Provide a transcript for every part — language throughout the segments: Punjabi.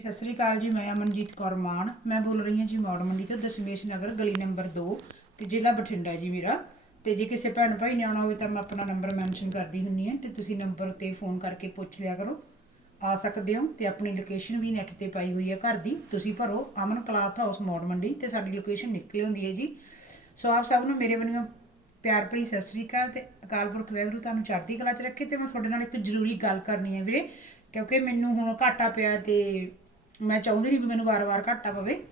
ਸਤਿ ਸ੍ਰੀ ਅਕਾਲ ਜੀ, ਮੈਂ ਅਮਨਜੀਤ ਕੌਰ ਮਾਨ। ਮੈਂ ਬੋਲ ਰਹੀ ਹਾਂ ਜੀ ਮੌੜ ਮੰਡੀ ਤੋਂ ਦਸ਼ਮੇਸ਼ ਨਗਰ, ਗਲੀ ਨੰਬਰ 2 ਤੇ ਜ਼ਿਲ੍ਹਾ ਬਠਿੰਡਾ ਜੀ ਮੇਰਾ। ਤੇ ਜੇ ਕਿਸੇ ਭੈਣ ਭਾਈ ਨੇ ਆਉਣਾ ਹੋਵੇ ਤਾਂ ਮੈਂ ਆਪਣਾ ਨੰਬਰ ਮੈਂਸ਼ਨ ਕਰਦੀ ਹੁੰਨੀ ਹਾਂ, ਤੇ ਤੁਸੀਂ ਨੰਬਰ ਤੇ ਫੋਨ ਕਰਕੇ ਪੁੱਛ ਲਿਆ ਕਰੋ। ਆ ਸਕਦੇ ਹੋ ਤੇ ਆਪਣੀ ਲੋਕੇਸ਼ਨ ਵੀ ਨੈਟ ਤੇ ਪਾਈ ਹੋਈ ਹੈ ਘਰ ਦੀ। ਤੁਸੀਂ ਭਰੋ ਅਮਨ ਕਲਾਥ ਹਾਊਸ ਮੌੜ ਮੰਡੀ ਤੇ ਸਾਡੀ ਲੋਕੇਸ਼ਨ ਨਿਕਲੀ ਹੁੰਦੀ ਹੈ ਜੀ। ਸੋ ਆਪ ਸਭ ਨੂੰ ਮੇਰੇ ਵੱਲੋਂ ਪਿਆਰ ਭਰੀ ਸਤਿ ਸ੍ਰੀ ਅਕਾਲ ਤੇ ਅਕਾਲ ਪੁਰਖ ਵਾਹਿਗੁਰੂ ਤੁਹਾਨੂੰ ਚੜ੍ਹਦੀ ਕਲਾ 'ਚ ਰੱਖੇ ਤੇ ਮੈਂ ਤੁਹਾਡੇ ਨਾਲ ਇੱਕ ਜ਼ਰੂਰੀ ਗੱਲ ਕਰਨੀ ਹੈ ਵੀਰੇ, ਕਿਉਂਕਿ ਮੈਨੂੰ ਹੁਣ ਘਾਟਾ ਪਿਆ ਤੇ ਮੈਂ ਚਾਹੁੰਦੀ ਨਹੀਂ ਵੀ ਮੈਨੂੰ ਵਾਰ-ਵਾਰ ਘਾਟਾ ਪਵੇ।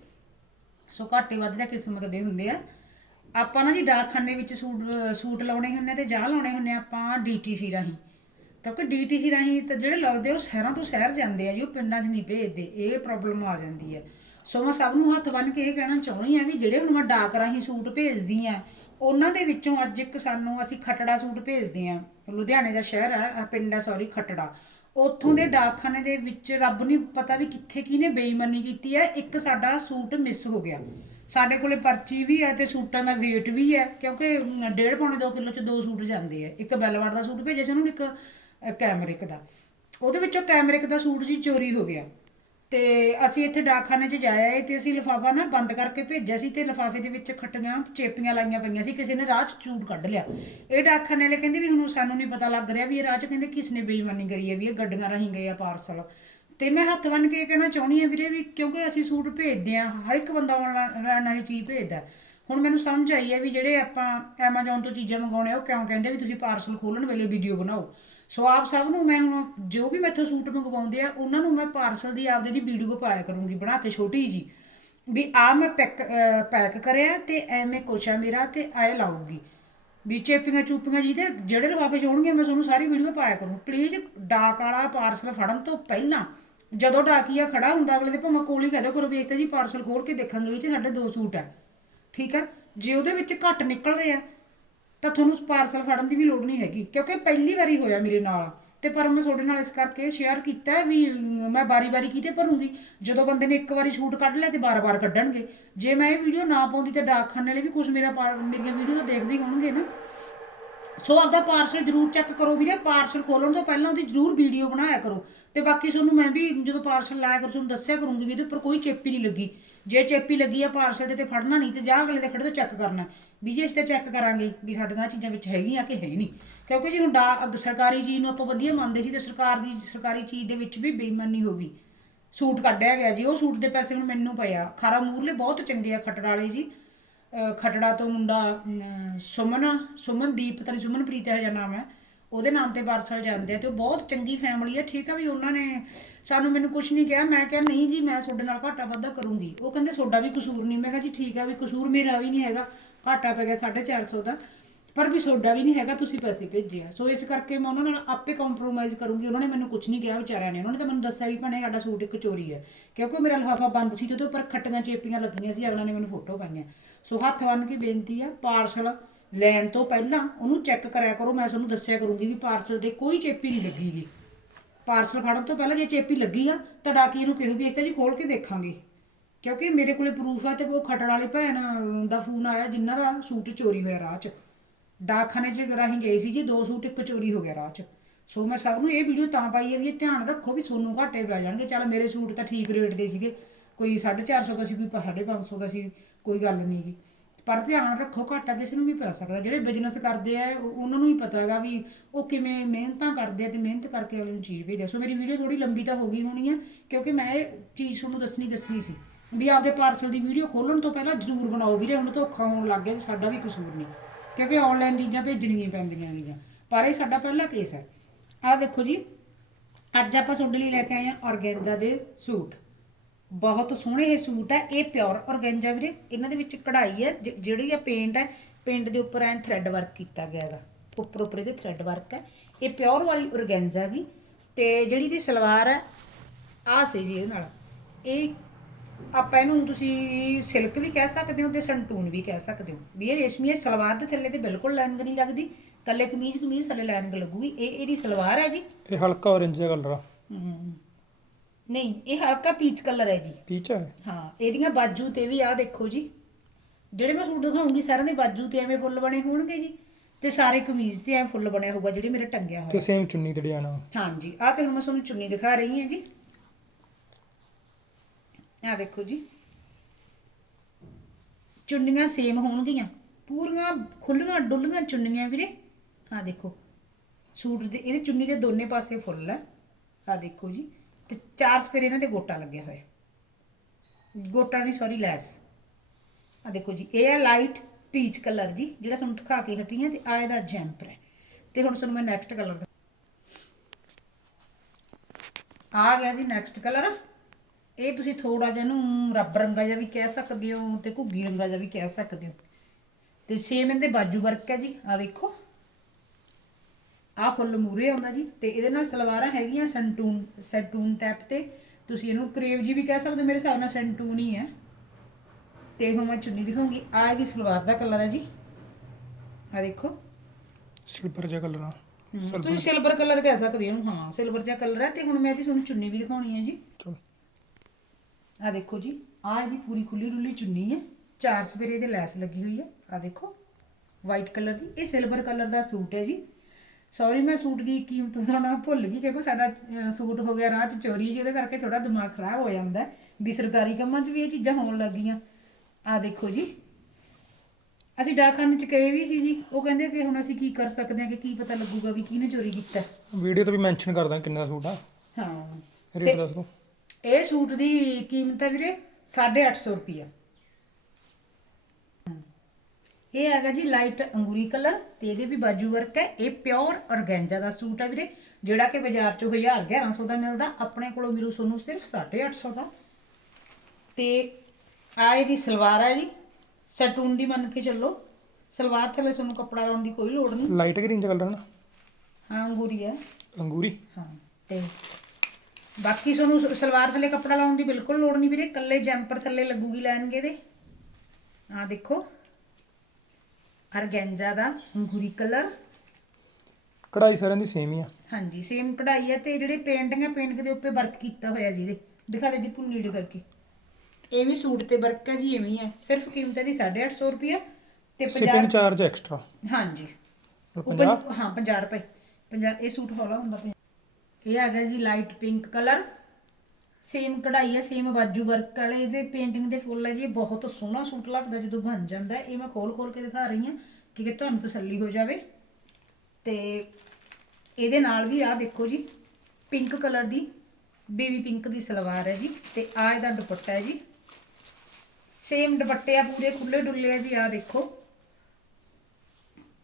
ਸੋ ਘਾਟੇ ਵੱਧਦਾ ਕਿਸਮਤ ਦੇ ਹੁੰਦੇ ਆ। ਆਪਾਂ ਨਾ ਜੀ ਡਾਕਖਾਨੇ ਵਿੱਚ ਸੂਟ ਸੂਟ ਲਾਉਣੇ ਹੁੰਦੇ ਤੇ ਜਾਂ ਲਾਉਣੇ ਹੁੰਦੇ ਆ ਆਪਾਂ ਡੀਟੀਸੀ ਰਾਹੀਂ। ਕਿਉਂਕਿ ਡੀਟੀਸੀ ਰਾਹੀਂ ਤਾਂ ਜਿਹੜੇ ਲੱਗਦੇ ਉਹ ਸ਼ਹਿਰਾਂ ਤੋਂ ਸ਼ਹਿਰ ਜਾਂਦੇ ਆ ਜੀ, ਉਹ ਪਿੰਡਾਂ 'ਚ ਨਹੀਂ ਭੇਜਦੇ। ਇਹ ਪ੍ਰੋਬਲਮ ਆ ਜਾਂਦੀ ਹੈ ਸੋ ਮੈਂ ਸਭ ਨੂੰ ਹੱਥ ਬੰਨ ਕੇ ਇਹ ਕਹਿਣਾ ਚਾਹੁੰਦੀ ਆ ਵੀ ਜਿਹੜੇ ਹੁਣ ਮੈਂ ਡਾਕ ਰਾਹੀਂ ਸੂਟ ਭੇਜਦੀ ਆ, ਉਹਨਾਂ ਦੇ ਵਿੱਚੋਂ ਅੱਜ ਇੱਕ ਸਾਨੂੰ ਅਸੀਂ ਖਟੜਾ ਸੂਟ ਭੇਜਦੇ ਆ। ਲੁਧਿਆਣੇ ਦਾ ਸ਼ਹਿਰ ਹੈ ਪਿੰਡ ਹੈ ਸੌਰੀ ਖਟੜਾ। ਉੱਥੋਂ ਦੇ ਡਾਕਖਾਨੇ ਦੇ ਵਿੱਚ ਰੱਬ ਨੂੰ ਪਤਾ ਵੀ ਕਿੱਥੇ ਕਿਹਨੇ ਬੇਈਮਾਨੀ ਕੀਤੀ ਹੈ ਇੱਕ ਸਾਡਾ ਸੂਟ ਮਿਸ ਹੋ ਗਿਆ। ਸਾਡੇ ਕੋਲੇ ਪਰਚੀ ਵੀ ਹੈ ਤੇ ਸੂਟਾਂ ਦਾ weight ਵੀ ਹੈ ਕਿਉਂਕਿ ਅਮ, ਡੇਢ ਪੌਣੇ 2 ਕਿਲੋ ਚ ਦੋ ਸੂਟ ਜਾਂਦੇ ਆ। ਇੱਕ ਬੈਲਵਾੜ ਦਾ ਸੂਟ ਭੇਜਿਆ ਸੀ ਉਹਨੂੰ ਇੱਕ ਕੈਮਰਿਕ ਦਾ। ਉਹਦੇ ਵਿੱਚੋਂ ਕੈਮਰਿਕ ਦਾ ਸੂਟ ਜੀ ਚੋਰੀ ਹੋ ਗਿਆ। ਤੇ ਅਸੀਂ ਇੱਥੇ ਡਾਕਖਾਨੇ 'ਚ ਜਾਇਆ ਏ ਤੇ ਅਸੀਂ ਲਿਫਾਫਾ ਨਾ ਬੰਦ ਕਰਕੇ ਭੇਜਿਆ ਸੀ ਤੇ ਲਿਫਾਫੇ ਦੇ ਵਿੱਚ ਖੱਟੀਆਂ ਚੇਪੀਆਂ ਲਾਈਆਂ ਪਈਆਂ ਸੀ, ਕਿਸੇ ਨੇ ਰਾਹ 'ਚ ਚੂਟ ਕੱਢ ਲਿਆ। ਇਹ ਡਾਕਖਾਨੇ ਵਾਲੇ ਕਹਿੰਦੇ ਵੀ ਹੁਣ ਸਾਨੂੰ ਨਹੀਂ ਪਤਾ ਲੱਗ ਰਿਹਾ ਵੀ ਇਹ ਰਾਹ 'ਚ ਕਹਿੰਦੇ ਕਿਸ ਨੇ ਬੇਈਮਾਨੀ ਕਰੀ ਹੈ ਵੀ ਇਹ ਗੱਡੀਆਂ ਰਾਹੀਂ ਗਏ ਆ ਪਾਰਸਲ। ਤੇ ਮੈਂ ਹੱਥ ਬੰਨ ਕੇ ਇਹ ਕਹਿਣਾ ਚਾਹੁੰਦੀ ਹਾਂ ਵੀਰੇ ਵੀ ਕਿਉਂਕਿ ਅਸੀਂ ਸੂਟ ਭੇਜਦੇ ਆ ਹਰ ਇੱਕ ਬੰਦਾ ਆਨਲਾਈਨ ਵਾਲੀ ਚੀਜ਼ ਭੇਜਦਾ ਹੁਣ ਮੈਨੂੰ ਸਮਝ ਆਈ ਹੈ ਵੀ ਜਿਹੜੇ ਆਪਾਂ ਐਮਾਜ਼ੋਨ ਤੋਂ ਚੀਜ਼ਾਂ ਮੰਗਾਉਣੇ ਆ, ਉਹ ਕਿਉਂ ਕਹਿੰਦੇ ਵੀ ਤੁਸੀਂ ਪਾਰਸਲ ਖੋਲਣ ਵੇਲੇ ਵੀਡੀਓ ਬਣਾਓ। ਸੋ ਆਪ ਸਭ ਨੂੰ ਮੈਂ ਹੁਣ ਜੋ ਵੀ ਮੈਥੋਂ ਸੂਟ ਮੰਗਵਾਉਂਦੇ ਆ, ਉਹਨਾਂ ਨੂੰ ਮੈਂ ਪਾਰਸਲ ਦੀ ਆਪਦੇ ਦੀ ਵੀਡੀਓ ਪਾਇਆ ਕਰੂੰਗੀ ਬਣਾ ਕੇ, ਛੋਟੀ ਜੀ ਵੀ ਆ ਮੈਂ ਪੈਕ ਪੈਕ ਕਰਿਆ ਤੇ ਐਵੇਂ ਕੁਛ ਆ ਮੇਰਾ ਤੇ ਆਏ ਲਾਊਗੀ। ਵੀ ਚੇਪੀਆਂ ਚੂਪੀਆਂ ਜੀ ਤੇ ਜਿਹੜੇ ਲਿਫਾਫੇ 'ਚ ਹੋਣਗੇ ਮੈਂ ਤੁਹਾਨੂੰ ਸਾਰੀ ਵੀਡੀਓ ਪਾਇਆ ਕਰੂੰ। ਪਲੀਜ਼ ਡਾਕ ਵਾਲਾ ਪਾਰਸਲ ਫੜਨ ਤੋਂ ਪਹਿਲਾਂ, ਜਦੋਂ ਡਾਕੀਆ ਖੜਾ ਹੁੰਦਾ ਅਗਲੇ ਦੇ, ਭਾਵੇਂ ਕੋਲ ਹੀ ਕਹਿ ਦਿਓ ਕਰੋ ਵੀ ਇਸ ਜੀ ਪਾਰਸਲ ਖੋਲ ਕੇ ਦੇਖਾਂਗੇ ਵਿੱਚ ਸਾਡੇ ਦੋ ਸੂਟ ਆ। ਠੀਕ ਆ? ਜੇ ਉਹਦੇ ਵਿੱਚ ਘੱਟ ਨਿਕਲਦੇ ਆ ਤਾਂ ਤੁਹਾਨੂੰ ਪਾਰਸਲ ਫੜਨ ਦੀ ਵੀ ਲੋੜ ਨਹੀਂ ਹੈਗੀ, ਕਿਉਂਕਿ ਪਹਿਲੀ ਵਾਰੀ ਹੋਇਆ ਮੇਰੇ ਨਾਲ। ਤੇ ਪਰ ਮੈਂ ਤੁਹਾਡੇ ਨਾਲ ਇਸ ਕਰਕੇ ਸ਼ੇਅਰ ਕੀਤਾ ਹੈ ਵੀ ਮੈਂ ਬਾਰੀ-ਬਾਰੀ ਕਿਤੇ ਭਰੂੰਗੀ। ਜਦੋਂ ਬੰਦੇ ਨੇ ਇੱਕ ਵਾਰੀ ਸੂਟ ਕੱਢ ਲਿਆ ਤੇ ਬਾਰ-ਬਾਰ ਕੱਢਣਗੇ। ਜੇ ਮੈਂ ਇਹ ਵੀਡੀਓ ਨਾ ਪਾਉਂਦੀ ਤੇ ਡਾਕਖਾਨੇ ਵਾਲੇ ਵੀ ਕੁਝ ਮੇਰਾ ਮੇਰੀਆਂ ਵੀਡੀਓ ਦੇਖਦੇ ਹੋਣਗੇ ਨਾ। ਸੋ ਆਪਦਾ ਪਾਰਸਲ ਜਰੂਰ ਚੈੱਕ ਕਰੋ ਵੀਰੇ। ਪਾਰਸਲ ਖੋਲਣ ਤੋਂ ਪਹਿਲਾਂ ਉਹਦੀ ਜਰੂਰ ਵੀਡੀਓ ਬਣਾਇਆ ਕਰੋ। ਤੇ ਬਾਕੀ ਤੁਹਾਨੂੰ ਮੈਂ ਵੀ ਜਦੋਂ ਪਾਰਸਲ ਲਾਇਆ ਕਰ, ਤੁਹਾਨੂੰ ਦੱਸਿਆ ਕਰੂੰਗੀ ਵੀ ਇਹਦੇ ਉੱਪਰ ਕੋਈ ਚੇਪੀ ਨਹੀਂ ਲੱਗੀ। ਜੇ ਚੇਪੀ ਲੱਗੀ ਆ ਪਾਰਸਲ ਦੇ ਤੇ ਫੜਨਾ ਨਹੀਂ ਤੇ ਜਾ ਅਗਲੇ ਦੇ ਖੜੇ ਤੋਂ ਚੈੱਕ ਕਰਨਾ। ਵੀ ਜੇ ਇਸ ਤੇ ਚੈੱਕ ਕਰਾਂਗੇ ਵੀ ਸਾਡੀਆਂ ਆਹ ਚੀਜ਼ਾਂ ਵਿੱਚ ਹੈਗੀਆਂ ਕਿ ਹੈ ਨਹੀਂ। ਕਿਉਂਕਿ ਜੀ ਹੁਣ ਡਾ- ਅਗ- ਸਰਕਾਰੀ ਚੀਜ਼ ਨੂੰ ਆਪਾਂ ਵਧੀਆ ਮੰਨਦੇ ਸੀ ਤੇ ਸਰਕਾਰ ਦੀ ਸਰਕਾਰੀ ਚੀਜ਼ ਦੇ ਵਿੱਚ ਵੀ ਬੇਈਮਾਨੀ ਹੋ ਗਈ। ਸੂਟ ਕੱਢਿਆ ਗਿਆ ਜੀ ਉਹ ਸੂਟ ਦੇ ਪੈਸੇ ਹੁਣ ਮੈਨੂੰ ਪਏ ਆ। ਖਾਰਾ ਮੂਰਲੇ ਬਹੁਤ ਚੰਗੇ ਆ ਖਟੜ ਵਾਲੇ ਜੀ। ਅਹ ਖਟੜਾ ਤੋਂ ਮੁੰਡਾ ਅਮ, ਸੁਮਨ ਸੁਮਨਦੀਪ ਪਤਾ ਨਹੀਂ ਸੁਮਨਪ੍ਰੀਤ ਹੈ ਜਾਂ ਨਾਮ ਹੈ। ਉਹਦੇ ਨਾਮ ਤੇ ਪਾਰਸਲ ਜਾਂਦੇ ਆ ਤੇ ਉਹ ਬਹੁਤ ਚੰਗੀ ਫੈਮਿਲੀ ਆ। ਠੀਕ ਆ ਵੀ ਉਹਨਾਂ ਨੇ ਸਾਨੂੰ ਮੈਨੂੰ ਕੁਝ ਨਹੀਂ ਕਿਹਾ। ਮੈਂ ਕਿਹਾ ਨਹੀਂ ਜੀ ਮੈਂ ਤੁਹਾਡੇ ਨਾਲ ਘਾਟਾ ਵਾਧਾ ਕਰੂੰਗੀ। ਉਹ ਕਹਿੰਦੇ ਤੁਹਾਡਾ ਵੀ ਕਸੂਰ ਨਹੀਂ ਮੈਂ ਕਿਹਾ ਜੀ ਠੀਕ ਆ ਵੀ ਕਸੂਰ ਮੇਰਾ ਵੀ ਨਹੀਂ ਹੈਗਾ। ਘਾਟਾ ਪੈ ਗਿਆ 450 ਦਾ। ਪਰ ਵੀ ਤੁਹਾਡਾ ਵੀ ਨਹੀਂ ਹੈਗਾ, ਤੁਸੀਂ ਪੈਸੇ ਭੇਜਿਆ। ਸੋ ਇਸ ਕਰਕੇ ਮੈਂ ਉਹਨਾਂ ਨਾਲ ਆਪੇ ਕੰਪਰੋਮਾਈਜ਼ ਕਰੂੰਗੀ। ਉਹਨਾਂ ਨੇ ਮੈਨੂੰ ਕੁਝ ਨਹੀਂ ਕਿਹਾ ਵਿਚਾਰਿਆਂ ਨੇ। ਉਹਨਾਂ ਨੇ ਤਾਂ ਮੈਨੂੰ ਦੱਸਿਆ ਵੀ ਭਣੇ ਸਾਡਾ ਸੂਟ ਇੱਕ ਚੋਰੀ ਹੈ। ਕਿਉਂਕਿ ਮੇਰਾ ਲਫ਼ਾਫਾ ਬੰਦ ਸੀ ਤੇ ਉਹਦੇ ਉੱਪਰ ਖੱਟੀਆਂ ਚੇਪੀਆਂ ਲੱਗੀਆਂ ਸੀ। ਅਗਲਾ ਨੇ ਮੈਨੂੰ ਫੋਟੋ ਪਾਈਆਂ। ਸੋ ਹੱਥ ਬੰਨ ਕੇ ਬੇਨਤੀ ਆ, ਪਾਰਸਲ ਲੈਣ ਤੋਂ ਪਹਿਲਾਂ ਉਹਨੂੰ ਚੈੱਕ ਕਰਿਆ ਕਰੋ। ਮੈਂ ਤੁਹਾਨੂੰ ਦੱਸਿਆ ਕਰੂੰਗੀ ਵੀ ਪਾਰਸਲ ਤੇ ਕੋਈ ਚੇਪੀ ਨਹੀਂ ਲੱਗੀਗੀ। ਪਾਰਸਲ ਫੜਨ ਤੋਂ ਪਹਿਲਾਂ ਜੇ ਚੇਪੀ ਲੱਗੀ ਆ, ਤਾਂ ਡਾਕੀ ਨੂੰ ਕਿਹੋ ਵੀ ਇਸ ਤੇ ਜੀ ਖੋਲ ਕੇ ਦੇਖਾਂਗੇ। ਕਿਉਂਕਿ ਮੇਰੇ ਕੋਲੇ ਪ੍ਰੂਫ ਆ ਤੇ ਉਹ ਖਟੜ ਵਾਲੀ ਭੈਣ ਦਾ ਫੋਨ ਆਇਆ ਜਿਨ੍ਹਾਂ ਦਾ ਸੂਟ ਚੋਰੀ ਹੋਇਆ ਰਾਹ 'ਚ। ਡਾਕਖਾਨੇ 'ਚ ਰਾਹੀਂ ਗਏ ਸੀ ਜੀ, ਦੋ ਸੂਟ ਇੱਕ ਚੋਰੀ ਹੋ ਗਿਆ ਰਾਹ 'ਚ। ਸੋ ਮੈਂ ਸਭ ਨੂੰ ਇਹ ਵੀਡੀਓ ਤਾਂ ਪਾਈ ਹੈ ਵੀ ਇਹ ਧਿਆਨ ਰੱਖੋ ਵੀ ਸੋਨੂੰ ਘਾਟੇ ਪੈ ਜਾਣਗੇ। ਚੱਲ ਮੇਰੇ ਸੂਟ ਤਾਂ ਠੀਕ ਰੇਟ ਦੇ ਸੀਗੇ। ਕੋਈ 450 ਦਾ ਸੀ, ਕੋਈ 550 ਦਾ ਸੀ, ਕੋਈ ਗੱਲ ਨਹੀਂ ਗੀ। ਪਰ ਧਿਆਨ ਰੱਖੋ ਘਾਟਾ ਕਿਸੇ ਨੂੰ ਵੀ ਪੈ ਸਕਦਾ। ਜਿਹੜੇ ਬਿਜ਼ਨਸ ਕਰਦੇ ਆ ਉਹਨਾਂ ਨੂੰ ਹੀ ਪਤਾ ਹੈਗਾ ਵੀ ਉਹ ਕਿਵੇਂ ਮਿਹਨਤਾਂ ਕਰਦੇ ਆ ਤੇ ਮਿਹਨਤ ਕਰਕੇ ਉਹਨਾਂ ਨੂੰ ਚੀਜ਼ ਭੇਜਦੇ ਸੋ ਮੇਰੀ ਵੀਡੀਓ ਥੋੜੀ ਲੰਬੀ ਤਾਂ ਹੋ ਗਈ ਹੋਣੀ ਆ, ਕਿਉਂਕਿ ਮੈਂ ਇਹ ਚੀਜ਼ ਤੁਹਾਨੂੰ ਦੱਸਣੀ ਦੱਸਣੀ ਸੀ। ਵੀ ਆਪਦੇ ਪਾਰਸਲ ਦੀ ਵੀਡੀਓ ਖੋਲਣ ਤੋਂ ਪਹਿਲਾਂ ਜ਼ਰੂਰ ਬਣਾਓ ਵੀਰੇ, ਹੁਣ ਧੋਖਾ ਹੋਣ ਲੱਗ ਗਿਆ ਤੇ ਸਾਡਾ ਵੀ ਕਸੂਰ ਨਹੀਂ। ਕਿਉਂਕਿ ਆਨਲਾਈਨ ਚੀਜ਼ਾਂ ਭੇਜਣੀਆਂ ਪੈਂਦੀਆਂ ਗੀਆਂ ਪਰ ਇਹ ਸਾਡਾ ਪਹਿਲਾ ਕੇਸ ਹੈ। ਆਹ ਦੇਖੋ ਜੀ, ਅੱਜ ਆਪਾਂ ਤੁਹਾਡੇ ਲਈ ਲੈ ਕੇ ਆਏ ਹਾਂ ਔਰਗੈਂਜ਼ਾ ਦੇ ਸੂਟ। ਬਹੁਤ ਸੋਹਣੇ ਇਹ ਸੂਟ ਹੈ, ਇਹ ਪਿਓਰ ਔਰਗੈਂਜਾ ਵੀਰੇ। ਇਹਨਾਂ ਦੇ ਵਿੱਚ ਕਢਾਈ ਹੈ ਜਿਹੜੀ ਆ ਪੇਂਟ ਹੈ ਪੇਂਟ ਦੇ ਉੱਪਰ ਐ ਥ੍ਰੈਡ ਵਰਕ ਕੀਤਾ ਗਿਆ ਹੈਗਾ। ਉੱਪਰ ਉੱਪਰ ਇਹਦੇ ਥ੍ਰੈਡ ਵਰਕ ਹੈ। ਇਹ ਪਿਓਰ ਵਾਲੀ ਔਰਗੈਂਜਾ ਦੀ ਤੇ ਜਿਹੜੀ ਦੀ ਸਲਵਾਰ ਹੈ ਆ ਸੀ ਜੀ ਇਹਦੇ ਨਾਲ। ਇਹ ਆਪਾਂ ਇਹਨੂੰ ਤੁਸੀਂ ਸਿਲਕ ਵੀ ਕਹਿ ਸਕਦੇ ਹੋ ਤੇ ਸੰਟੂਨ ਵੀ ਕਹਿ ਸਕਦੇ ਹੋ। ਵੀ ਇਹ ਰੇਸ਼ਮੀ ਹੈ ਸਲਵਾਰ ਦੇ ਥੱਲੇ ਤੇ ਬਿਲਕੁਲ ਲਾਈਨਿੰਗ ਨਹੀਂ ਲੱਗਦੀ। ਕੱਲੇ ਕਮੀਜ਼ ਕਮੀਜ਼ ਥੱਲੇ ਲਾਈਨਿੰਗ ਲੱਗੂਗੀ। ਇਹ ਇਹਦੀ ਸਲਵਾਰ ਹੈ ਜੀ। ਇਹ ਹਲਕਾ orange ਜਿਹਾ ਕਲਰ ਆ। ਹਮ। ਨਹੀਂ ਇਹ ਹਲਕਾ ਪੀਚ ਕਲਰ ਹੈ ਜੀ। ਪੀਚ ਹੈ? ਹਾਂ ਇਹਦੀਆਂ ਬਾਜੂ ਤੇ ਵੀ ਆ ਦੇਖੋ ਜੀ। ਜਿਹੜੇ ਮੈਂ ਸੂਟ ਦਿਖਾਉਂਗੀ ਸਾਰਿਆਂ ਦੇ ਬਾਜੂ ਤੇ ਐਵੇਂ ਫੁੱਲ ਬਣੇ ਹੋਣਗੇ ਜੀ। ਤੇ ਸਾਰੇ ਕਮੀਜ਼ ਤੇ ਐ ਫੁੱਲ ਬਣਿਆ ਹੋਊਗਾ ਜਿਹੜੇ ਮੇਰੇ ਟੰਗਿਆ ਤੇ ਹੋਇਆ ਸੇਮ ਚੁੰਨੀ ਤੇ ਆ। ਹਾਂਜੀ ਆਹ ਤੇ ਹੁਣ ਮੈਂ ਤੁਹਾਨੂੰ ਚੁੰਨੀ ਦਿਖਾ ਰਹੀ ਹਾਂ ਜੀ। ਆ ਦੇਖੋ ਜੀ। ਚੁੰਨੀਆਂ ਸੇਮ ਹੋਣਗੀਆਂ। ਪੂਰੀਆਂ ਖੁੱਲੀਆਂ ਡੁੱਲੀਆਂ ਚੁੰਨੀਆਂ ਵੀਰੇ। ਆ ਦੇਖੋ। ਸੂਟ ਦੇ, ਇਹਦੇ ਚੁੰਨੀ ਦੇ ਦੋਨੇ ਪਾਸੇ ਫੁੱਲ ਆ। ਆ ਦੇਖੋ ਜੀ। ਤੇ ਚਾਰ ਸਪੇਰੇ ਇਹਨਾਂ ਦੇ ਗੋਟਾ ਲੱਗਿਆ ਹੋਇਆ। ਗੋਟਾ ਨਹੀਂ ਸੌਰੀ ਲੈਸ। ਆ ਦੇਖੋ ਜੀ। ਇਹ ਹੈ ਲਾਈਟ ਪੀਚ ਕਲਰ ਜੀ, ਜਿਹੜਾ ਤੁਹਾਨੂੰ ਦਿਖਾ ਕੇ ਹਟੀ ਹਾਂ, ਤੇ ਆ ਇਹਦਾ ਜੈਂਪਰ ਹੈ। ਤੇ ਹੁਣ ਤੁਹਾਨੂੰ ਮੈਂ ਨੈਕਸਟ ਕਲਰ ਆ ਗਿਆ ਜੀ ਨੈਕਸਟ ਕਲਰ ਇਹ ਤੁਸੀਂ ਥੋੜਾ ਜਿਹਾ ਨੂੰ ਰੱਬ ਰੰਗਾ ਜਿਹਾ ਵੀ ਕਹਿ ਸਕਦੇ ਹੋ ਤੇ ਘੁੱਗੀ ਰੰਗਾ ਜਿਹਾ ਵੀ ਕਹਿ ਸਕਦੇ ਹੋ। ਤੇ ਸੇਮ ਇਹਦੇ ਬਾਜੂ ਵਰਕ ਹੈ ਜੀ ਆ ਵੇਖੋ। ਆ ਫੁੱਲ ਮੂਰੇ ਆਉਂਦਾ ਜੀ ਤੇ ਇਹਦੇ ਨਾਲ ਸਲਵਾਰਾਂ ਹੈਗੀਆਂ ਸੰਟੂਨ ਸੈਟੂਨ ਟੈਪ ਤੇ। ਤੁਸੀਂ ਇਹਨੂੰ ਕਰੇਵ ਜੀ ਵੀ ਕਹਿ ਸਕਦੇ ਹੋ ਮੇਰੇ ਹਿਸਾਬ ਨਾਲ ਸੰਟੂਨ ਹੀ ਹੈ। ਤੇ ਹੁਣ ਮੈਂ ਚੁੰਨੀ ਦਿਖਾਉਂਗੀ। ਆ ਇਹਦੀ ਸਲਵਾਰ ਦਾ ਕਲਰ ਹੈ ਜੀ। ਆ ਦੇਖੋ। ਸਿਲਵਰ ਜਿਹਾ ਕਲਰ ਆ। ਤੁਸੀਂ ਸਿਲਵਰ ਕਲਰ ਕਹਿ ਸਕਦੇ ਹੋ। ਹਾਂ ਸਿਲਵਰ ਜਿਹਾ ਕਲਰ ਹੈ ਤੇ ਹੁਣ ਮੈਂ ਇਹਦੀ ਤੁਹਾਨੂੰ ਚੁੰਨੀ ਵੀ ਦਿਖਾਉਣੀ ਹੈ ਜੀ। ਚਲ। ਆ ਦੇਖੋ ਜੀ ਆ ਇਹਦੀ ਪੂਰੀ ਖੁੱਲੀ ਡੁੱਲੀ ਚੁੰਨੀ ਹੈ। ਚਾਰ ਸਪੇਰੇ ਦੇ ਲੈਸ ਲੱਗੀ ਹੋਈ ਹੈ। ਆ ਦੇਖੋ ਵਾਈਟ ਕਲਰ ਦੀ। ਇਹ ਸਿਲਵਰ ਕਲਰ ਦਾ ਸੂਟ ਹੈ ਜੀ। ਸੌਰੀ ਮੈਂ ਸੂਟ ਦੀ ਕੀਮਤ ਤੁਹਾਨੂੰ ਭੁੱਲ ਗਈ ਕਿਉਂਕਿ ਸਾਡਾ ਸੂਟ ਹੋ ਗਿਆ ਰਾਹ 'ਚ ਚੋਰੀ ਜੀ ਉਹਦੇ ਕਰਕੇ ਥੋੜਾ ਦਿਮਾਗ ਖਰਾਬ ਹੋ ਜਾਂਦਾ। ਵੀ ਸਰਕਾਰੀ ਕੰਮਾਂ 'ਚ ਵੀ ਇਹ ਚੀਜ਼ਾਂ ਹੋਣ ਲੱਗੀਆਂ। ਆ ਦੇਖੋ ਜੀ। ਅਸੀਂ ਡਾਕਖਾਨੇ 'ਚ ਗਏ ਵੀ ਸੀ ਜੀ। ਉਹ ਕਹਿੰਦੇ ਕਿ ਹੁਣ ਅਸੀਂ ਕੀ ਕਰ ਸਕਦੇ ਹਾਂ ਕਿ ਕੀ ਪਤਾ ਲੱਗੂਗਾ ਵੀ ਕਿਹਨੇ ਚੋਰੀ ਕੀਤਾ। ਵੀਡੀਓ ਤੇ ਵੀ ਮੈਂਸ਼ਨ ਕਰਦਾ ਕਿੰਨਾ ਸੂਟ ਆ। ਹਾਂ। ਰੇਟ ਦੱਸ ਦੋ ਇਹ ਸੂਟ ਦੀ ਕੀਮਤ ਹੈ ਵੀਰੇ 850 ਰੁਪਿਆ ਇਹ ਹੈਗਾ ਜੀ ਲਾਈਟ ਅੰਗੂਰੀ ਕਲਰ ਤੇ ਇਹਦੇ ਵੀ ਬਾਜੂ ਵਰਕ ਹੈ। ਇਹ ਪਿਓਰ ਔਰਗੈਂਜਾ ਦਾ ਸੂਟ ਹੈ ਵੀਰੇ ਜਿਹੜਾ ਕਿ ਬਾਜ਼ਾਰ 'ਚੋਂ 1000 1100 ਦਾ ਮਿਲਦਾ। ਆਪਣੇ ਕੋਲੋਂ ਮਿਲੂ ਤੁਹਾਨੂੰ ਸਿਰਫ 850 ਦਾ। ਤੇ ਆ ਇਹਦੀ ਸਲਵਾਰ ਹੈ ਜੀ। ਸਟੂਨ ਦੀ ਮੰਨ ਕੇ ਚੱਲੋ। ਸਲਵਾਰ ਥੱਲੇ ਤੁਹਾਨੂੰ ਕੱਪੜਾ ਲਾਉਣ ਦੀ ਕੋਈ ਲੋੜ ਨਹੀਂ। ਲਾਈਟ ਗ੍ਰੀਨ ਚ ਕਲਰ ਹੈ ਨਾ? ਹਾਂ ਅੰਗੂਰੀ ਹੈ। ਅੰਗੂਰੀ? ਹਾਂ ਤੇ ਬਾਕੀ ਤੁਹਾਨੂੰ ਸਲਵਾਰ ਥੱਲੇ ਕੱਪੜਾ ਲਾਉਣ ਦੀ ਬਿਲਕੁਲ ਲੋੜ ਨਹੀਂ ਵੀਰੇ ਕੱਲੇ ਜੈਂਪਰ ਥੱਲੇ ਲੱਗੂਗੀ ਲੈਣਗੇ ਦੇ ਆ ਦੇਖੋ ਅਰਗੈਂਜਾ ਦਾ ਅੰਗੂਰੀ ਕਲਰ। ਕਢਾਈ ਸਾਰਿਆਂ ਦੀ ਸੇਮ ਹੀ ਆ। ਹਾਂਜੀ ਸੇਮ ਕਢਾਈ ਹੈ ਤੇ ਜਿਹੜੇ ਪੇਂਟਿੰਗ ਹੈ ਪੇਂਟ ਦੇ ਉੱਤੇ ਵਰਕ ਕੀਤਾ ਹੋਇਆ ਜਿਹਦੇ ਦਿਖਾ ਦੇ ਦੀ ਪੁੰਨੀੜ ਕਰਕੇ। ਇਹ ਵੀ ਸੂਟ ਤੇ ਵਰਕ ਹੈ ਜੀ ਐਵੇਂ ਹੀ ਸਿਰਫ ਕੀਮਤ ਇਹਦੀ 850 ਰੁਪਿਆ ਤੇ ਸ਼ਿਪਿੰਗ 50 ਚਾਰਜ ਐਕਸਟਰਾ ਹਾਂਜੀ। ਔਰ ਉਹ 50 ਪੰਜ- ਹਾਂ 50 ਰੁਪਏ। 50 ਇਹ ਸੂਟ ਹੌਲਾ ਹੁੰਦਾ ਪਿਆ। ਇਹ ਹੈਗਾ ਜੀ ਲਾਈਟ ਪਿੰਕ ਕਲਰ ਸੇਮ ਕਢਾਈ ਹੈ ਸੇਮ ਬਾਜੂ ਵਰਕ ਵਾਲੇ। ਇਹਦੇ ਪੇਂਟਿੰਗ ਦੇ ਫੁੱਲ ਹੈ ਜੀ ਬਹੁਤ ਸੋਹਣਾ ਸੂਟ ਲੱਗਦਾ ਜਦੋਂ ਬਣ ਜਾਂਦਾ। ਇਹ ਮੈਂ ਖੋਲ ਖੋਲ ਕੇ ਦਿਖਾ ਰਹੀ ਹਾਂ ਕਿ ਕਿ ਤੁਹਾਨੂੰ ਤਸੱਲੀ ਹੋ ਜਾਵੇ। ਤੇ ਇਹਦੇ ਨਾਲ ਵੀ ਆ ਦੇਖੋ ਜੀ ਪਿੰਕ ਕਲਰ ਦੀ ਬੇਬੀ ਪਿੰਕ ਦੀ ਸਲਵਾਰ ਹੈ ਜੀ। ਤੇ ਆ ਇਹਦਾ ਦੁਪੱਟਾ ਹੈ ਜੀ। ਸੇਮ ਦੁਪੱਟੇ ਆ ਪੂਰੇ ਖੁੱਲੇ ਡੁੱਲੇ ਆ ਜੀ ਆ ਦੇਖੋ।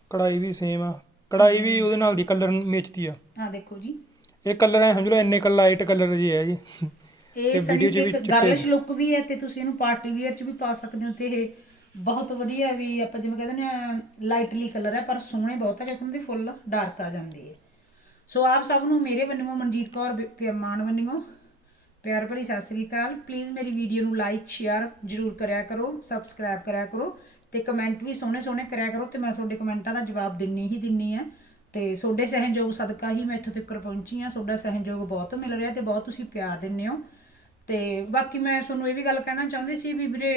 ਕਢਾਈ ਵੀ ਸੇਮ ਆ। ਕਢਾਈ ਵੀ ਉਹਦੇ ਨਾਲ ਦੀ ਕਲਰ ਮੇਚਦੀ ਆ। ਆ ਦੇਖੋ ਜੀ। ਇਹ ਕਲਰ ਐ ਸਮਝ ਲਓ ਇੰਨੇ ਕਲ ਲਾਈਟ ਕਲਰ ਜੀ ਹੈ ਜੀ। ਇਹ ਸਣੀ video 'ਚ ਵੀ ਇੱਕ ਚਿੱਟੇ- ਗਰਲਿਸ਼ ਲੁੱਕ ਵੀ ਹੈ ਤੇ ਤੁਸੀਂ ਇਹਨੂੰ ਪਾਰਟੀ ਵੇਅਰ 'ਚ ਵੀ ਪਾ ਸਕਦੇ ਹੋ ਤੇ ਇਹ ਬਹੁਤ ਵਧੀਆ ਵੀ ਆਪਾਂ ਜਿਵੇਂ ਕਹਿੰਦੇ ਨੇ ਲਾਈਟਲੀ ਕਲਰ ਹੈ ਪਰ ਸੋਹਣੇ ਬਹੁਤ ਹੈ ਕਿਉਂਕਿ ਉਹਦੇ ਫੁੱਲ ਡਾਰਕ ਆ ਜਾਂਦੇ ਹੈ ਸੋ ਆਪ ਸਭ ਨੂੰ ਮੇਰੇ ਵੱਲੋਂ ਮਨਜੀਤ ਕੌਰ ਬ- ਪ- ਮਾਨ ਵੱਲੋਂ ਪਿਆਰ ਭਰੀ ਸਤਿ ਸ੍ਰੀ ਅਕਾਲ। ਪਲੀਜ਼ ਮੇਰੀ ਵੀਡੀਓ ਨੂੰ ਲਾਈਕ ਸ਼ੇਅਰ ਜਰੂਰ ਕਰਿਆ ਕਰੋ ਸਬਸਕ੍ਰਾਈਬ ਕਰਿਆ ਕਰੋ ਤੇ ਕਮੈਂਟ ਵੀ ਸੋਹਣੇ ਸੋਹਣੇ ਕਰਿਆ ਕਰੋ ਤੇ ਮੈਂ ਤੁਹਾਡੇ ਕਮੈਂਟਾਂ ਦਾ ਜਵਾਬ ਦਿੰਨੀ ਹੀ ਦਿੰਨੀ ਆ। ਤੇ ਤੁਹਾਡੇ ਸਹਿਯੋਗ ਸਦਕਾ ਹੀ ਮੈਂ ਇੱਥੋਂ ਤੱਕ ਪਹੁੰਚੀ ਆ ਤੁਹਾਡਾ ਸਹਿਯੋਗ ਬਹੁਤ ਮਿਲ ਰਿਹਾ ਤੇ ਬਹੁਤ ਤੁਸੀਂ ਪਿਆਰ ਦਿੰਦੇ ਹੋ। ਤੇ ਬਾਕੀ ਮੈਂ ਤੁਹਾਨੂੰ ਇਹ ਵੀ ਗੱਲ ਕਹਿਣਾ ਚਾਹੁੰਦੀ ਸੀ ਵੀ ਵੀਰੇ,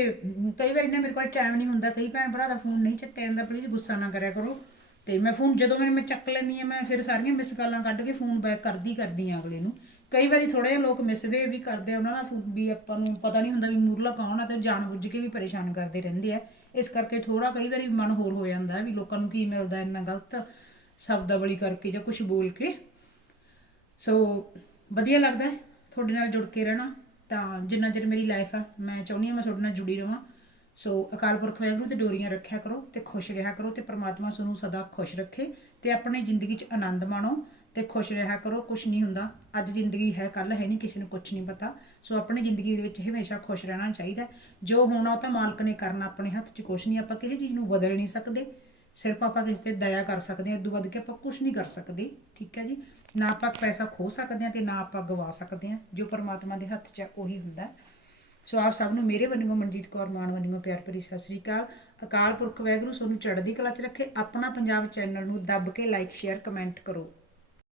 ਕਈ ਵਾਰੀ ਨਾ ਮੇਰੇ ਕੋਲ ਟਾਈਮ ਨਹੀਂ ਹੁੰਦਾ, ਕਈ ਭੈਣ ਭਰਾ ਦਾ ਫੋਨ ਨਹੀਂ ਚੱਕਿਆ ਜਾਂਦਾ ਪਲੀਜ਼ ਗੁੱਸਾ ਨਾ ਕਰਿਆ ਕਰੋ। ਤੇ ਮੈਂ ਫੋਨ ਜਦੋਂ ਮੈਂ ਮੈਂ ਚੱਕ ਲੈਣੀ ਆ ਮੈਂ ਫਿਰ ਸਾਰੀਆਂ ਮਿਸ ਕਾਲਾਂ ਕੱਢ ਕੇ ਫੋਨ ਬੈਕ ਕਰਦੀ ਕਰਦੀ ਆ ਅਗਲੇ ਨੂੰ। ਕਈ ਵਾਰੀ ਥੋੜੇ ਜਿਹੇ ਲੋਕ ਮਿਸਵੇ ਵੀ ਕਰਦੇ ਆ, ਉਹਨਾਂ ਦਾ ਵੀ ਆਪਾਂ ਨੂੰ ਪਤਾ ਨਹੀਂ ਹੁੰਦਾ ਵੀ ਮੂਰਲਾ ਕੌਣ ਆ ਤੇ ਜਾਣ ਬੁੱਝ ਕੇ ਵੀ ਪਰੇਸ਼ਾਨ ਕਰਦੇ ਰਹਿੰਦੇ ਆ। ਇਸ ਕਰਕੇ ਥੋੜਾ ਕਈ ਵਾਰੀ ਮਨ ਹੋਰ ਹੋ ਜਾਂਦਾ ਵੀ ਲੋਕਾਂ ਨੂੰ ਕੀ ਮਿਲਦਾ, ਇੰਨਾ ਗਲਤ ਸ਼ਬਦਾਵਲੀ ਕਰਕੇ ਜਾਂ ਕੁਝ ਬੋਲ ਕੇ। ਸੋ ਵਧੀਆ ਲੱਗਦਾ ਹੈ ਤੁਹਾਡੇ ਨਾਲ ਜੁੜ ਕੇ ਰਹਿਣਾ। ਤਾਂ ਜਿੰਨਾ ਚਿਰ ਮੇਰੀ ਲਾਈਫ ਆ, ਮੈਂ ਚਾਹੁੰਦੀ ਹਾਂ ਮੈਂ ਤੁਹਾਡੇ ਨਾਲ ਜੁੜੀ ਰਵਾਂ। ਸੋ ਅਕਾਲ ਪੁਰਖ ਵਾਹਿਗੁਰੂ, ਤੇ ਡੋਰੀਆਂ ਰੱਖਿਆ ਕਰੋ, ਤੇ ਖੁਸ਼ ਰਿਹਾ ਕਰੋ, ਤੇ ਪ੍ਰਮਾਤਮਾ ਤੁਹਾਨੂੰ ਸਦਾ ਖੁਸ਼ ਰੱਖੇ, ਤੇ ਆਪਣੀ ਜ਼ਿੰਦਗੀ 'ਚ ਆਨੰਦ ਮਾਣੋ, ਤੇ ਖੁਸ਼ ਰਿਹਾ ਕਰੋ ਕੁਝ ਨਹੀਂ ਹੁੰਦਾ। ਅੱਜ ਜ਼ਿੰਦਗੀ ਹੈ ਕੱਲ ਹੈ ਨਹੀਂ, ਕਿਸੇ ਨੂੰ ਕੁਝ ਨਹੀਂ ਪਤਾ। ਸੋ ਆਪਣੀ ਜ਼ਿੰਦਗੀ ਦੇ ਵਿੱਚ ਹਮੇਸ਼ਾ ਖੁਸ਼ ਰਹਿਣਾ ਚਾਹੀਦਾ ਜੋ ਹੋਣਾ ਉਹ ਤਾਂ ਮਾਲਕ ਨੇ ਕਰਨਾ, ਆਪਣੇ ਹੱਥ 'ਚ ਕੁਝ ਨਹੀਂ, ਆਪਾਂ ਕਿਸੇ ਚੀਜ਼ ਨੂੰ ਬਦਲ ਨਹੀਂ ਸਕਦੇ। ਸਿਰਫ ਆਪਾਂ ਕਿਸੇ ਤੇ ਦਇਆ ਕਰ ਸਕਦੇ ਹਾਂ ਇਦੋਂ ਵੱਧ ਕੇ ਆਪਾਂ ਕੁਝ ਨਹੀਂ ਕਰ ਸਕਦੇ, ਠੀਕ ਹੈ ਜੀ? ਨਾ ਆਪਾਂ ਪੈਸਾ ਖੋ ਸਕਦੇ ਹਾਂ ਤੇ ਨਾ ਆਪਾਂ ਗਵਾ ਸਕਦੇ ਹਾਂ, ਜੋ ਪਰਮਾਤਮਾ ਦੇ ਹੱਥ 'ਚ ਉਹੀ ਹੁੰਦਾ ਸੋ ਆਪ ਸਭ ਨੂੰ ਮੇਰੇ ਵੱਲੋਂ ਮਨਜੀਤ ਕੌਰ ਮਾਨ ਵੱਲੋਂ ਪਿਆਰ ਭਰੀ ਸਤਿ ਸ੍ਰੀ ਅਕਾਲ। ਅਕਾਲ ਪੁਰਖ ਵਾਹਿਗੁਰੂ, ਸੋਨੂੰ ਚੜ੍ਹਦੀ ਕਲਾ 'ਚ ਰੱਖੇ, ਆਪਣਾ ਪੰਜਾਬ ਚੈਨਲ ਨੂੰ ਦੱਬ ਕੇ ਲਾਈਕ ਸ਼ੇਅਰ ਕਮੈਂਟ ਕਰੋ।